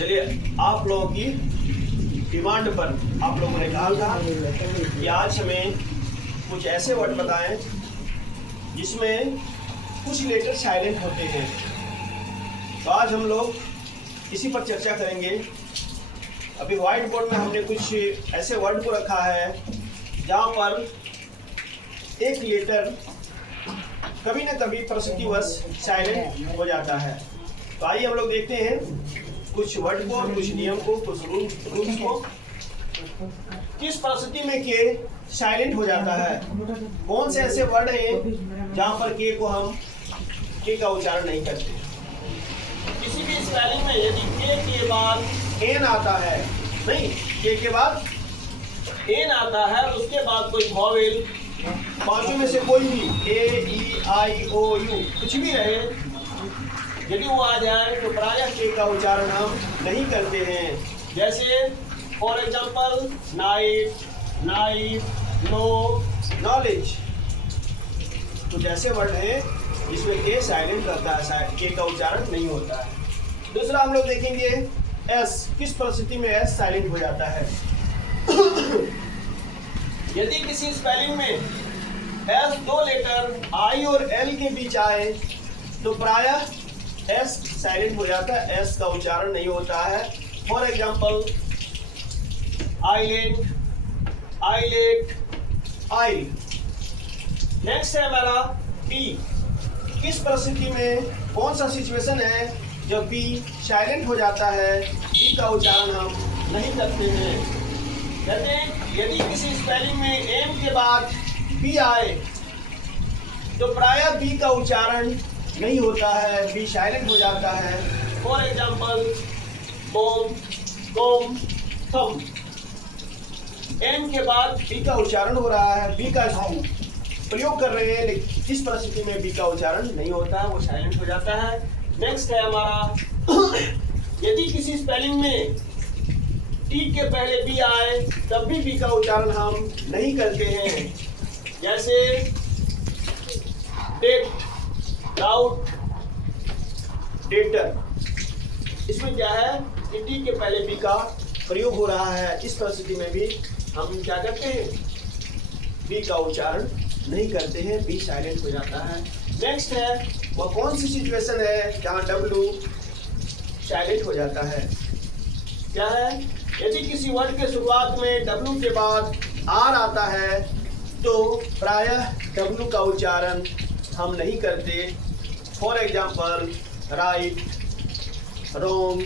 चलिए, आप लोगों की डिमांड पर आप लोगों ने कहा था कि आज हमें कुछ ऐसे वर्ड बताएं जिसमें कुछ लेटर साइलेंट होते हैं। तो आज हम लोग इसी पर चर्चा करेंगे। अभी व्हाइट बोर्ड में हमने कुछ ऐसे वर्ड को रखा है जहाँ पर एक लेटर कभी ना कभी परिस्थितिवश साइलेंट हो जाता है। तो आइए हम लोग देखते हैं कुछ वर्ड को, कुछ नियम को, कुछ रूल्स को, किस परिस्थिति में के साइलेंट हो जाता है। कौन से ऐसे वर्ड हैं जहाँ पर के को हम के का उच्चारण नहीं करते। किसी भी स्पेलिंग में यदि के बाद एन आता है, नहीं के बाद एन आता है, उसके बाद कोई वॉवेल, पांचों में से कोई भी ए ई आई ओ यू कुछ भी रहे, यदि वो आ जाए तो प्रायः के का उच्चारण हम नहीं करते हैं। जैसे for example night, knife, no, knowledge. कुछ ऐसे वर्ड हैं जिसमें के साइलेंट रहता है, के का उच्चारण नहीं होता है। दूसरा हम लोग देखेंगे एस, किस परिस्थिति में एस साइलेंट हो जाता है। यदि किसी स्पेलिंग में एस दो लेटर आई और एल के बीच आए तो प्रायः एस साइलेंट हो जाता है, एस का उच्चारण नहीं होता है। For example islet, islet, isle. Next है हमारा बी। किस परिस्थिति में कौन सा सिचुएशन है जब बी साइलेंट हो जाता है, बी का उच्चारण हम नहीं करते हैं। कहते हैं यदि किसी स्पेलिंग में एम के बाद बी आए तो प्रायः बी का उच्चारण नहीं होता है, बी साइलेंट हो जाता है। फॉर एग्जाम्पल बॉम, कॉम, थम। एम के बाद बी का उच्चारण हो रहा है, बी का प्रयोग कर रहे हैं, लेकिन किस परिस्थिति में बी का उच्चारण नहीं होता है, वो साइलेंट हो जाता है। नेक्स्ट है हमारा यदि किसी स्पेलिंग में टी के पहले बी आए तब भी बी का उच्चारण हम नहीं करते हैं। जैसे डेट, डाउट, डेटर। इसमें क्या है कि टी के पहले बी का प्रयोग हो रहा है, इस परिस्थिति में भी हम क्या करते हैं, बी का उच्चारण नहीं करते हैं, बी साइलेंट हो जाता है। नेक्स्ट है वह कौन सी सिचुएशन है जहाँ डब्ल्यू साइलेंट हो जाता है। क्या है, यदि किसी वर्ड के शुरुआत में डब्ल्यू के बाद आर आता है तो प्रायः डब्ल्यू का उच्चारण हम नहीं करते। For example write, wrong,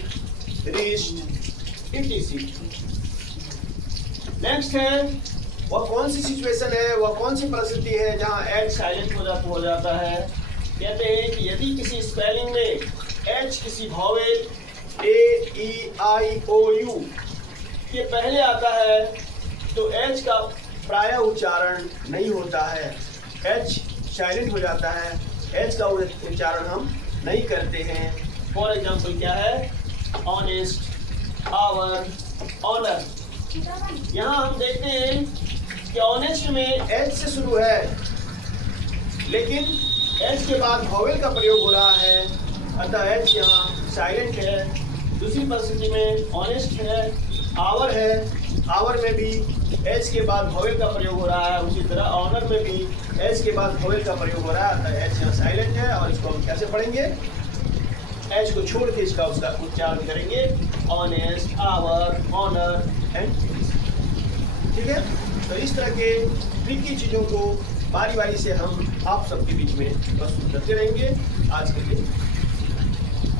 wrist, etc. Next है वह कौन सी सिचुएशन है, वह कौन सी परिस्थिति है जहाँ एच साइलेंट हो जाता है। कहते हैं कि यदि किसी स्पेलिंग में एच किसी vowel A E I O you के पहले आता है तो एच का प्रायः उच्चारण नहीं होता है, एच साइलेंट हो जाता है, एच का उच्चारण हम नहीं करते हैं। फॉर एग्जाम्पल क्या है, ऑनेस्ट, आवर, ऑनर। यहाँ हम देखते हैं कि ऑनेस्ट में एच से शुरू है, लेकिन एच के बाद वॉवेल का प्रयोग हो रहा है, अतः एच यहाँ साइलेंट है। दूसरी परिस्थिति में ऑनेस्ट है, आवर है, आवर में भी एच के बाद वॉवेल का प्रयोग हो रहा है। उसी तरह ऑनर में भी एच के बाद वॉवेल का प्रयोग हो रहा है, अतः एच यहाँ साइलेंट है। और इसको हम कैसे पढ़ेंगे, एच को छोड़ के इसका उसका उच्चारण करेंगे, ऑनेस्ट, आवर, ऑनर एंड। ठीक है, तो इस तरह के ट्रिकी चीज़ों को बारी बारी से हम आप सबके बीच में प्रस्तुत करते रहेंगे। आज के लिए